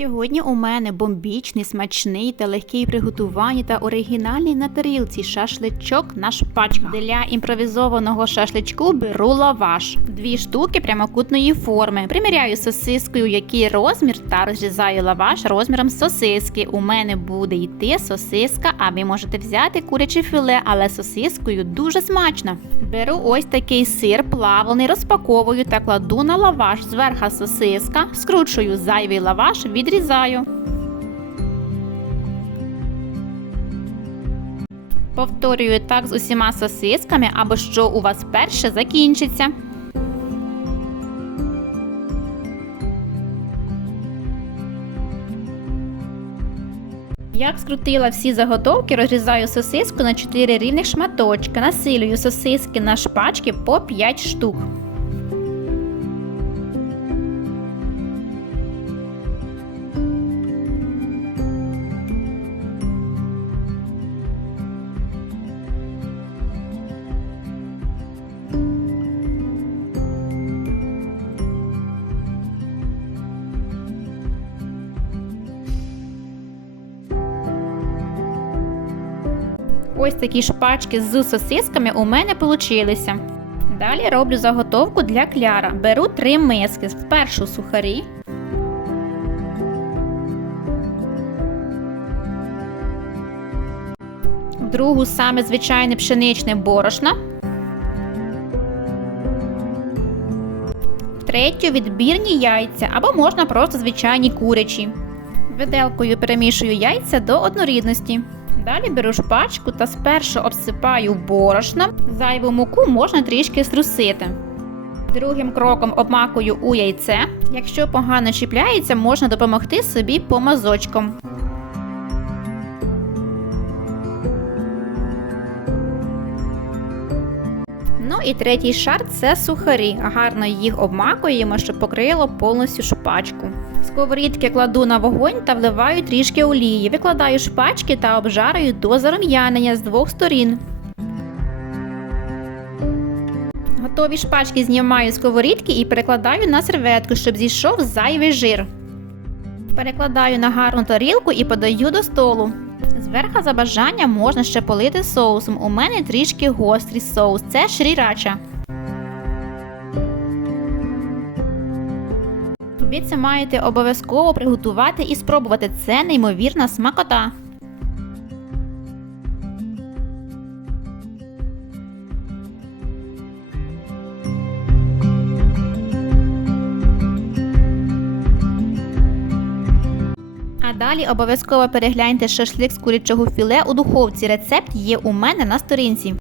Сьогодні у мене бомбічний, смачний та легкий в приготуванні та оригінальний на тарілці шашличок на шпачках. Для імпровізованого шашличку беру лаваш, дві штуки прямокутної форми. Приміряю сосискою, який розмір, та розрізаю лаваш розміром сосиски. У мене буде йти сосиска, а ви можете взяти куряче філе, але сосискою дуже смачно. Беру ось такий сир плавлений, розпаковую та кладу на лаваш. Зверха сосиска, скручую зайвий лаваш, відрізаю. Повторюю так з усіма сосисками, або що у вас перше закінчиться. Як скрутила всі заготовки, розрізаю сосиску на 4 рівних шматочки, насилюю сосиски на шпачки по 5 штук. Ось такі шпачки з сосисками у мене получилися. Далі роблю заготовку для кляра. Беру три миски. В сухарі. В другу саме звичайне пшеничне борошно. В третю відбірні яйця або можна просто звичайні курячі. Виделкою перемішую яйця до однорідності. Далі беру шпачку та спершу обсипаю борошном. Зайву муку можна трішки струсити. Другим кроком обмакую у яйце. Якщо погано чіпляється, можна допомогти собі помазочком. І третій шар це сухарі. Гарно їх обмакуємо, щоб покрило повністю шпачку. Сковорідки кладу на вогонь та вливаю трішки олії. Викладаю шпачки та обжарюю до зарум'янення з двох сторін. Готові шпачки знімаю з сковорідки і перекладаю на серветку, щоб зійшов зайвий жир. Перекладаю на гарну тарілку і подаю до столу. Зверха за бажання можна ще полити соусом. У мене трішки гострий соус. Це шрірача. Тобі це маєте обов'язково приготувати і спробувати. Це неймовірна смакота. Далі обов'язково перегляньте шашлик з курячого філе у духовці. Рецепт є у мене на сторінці.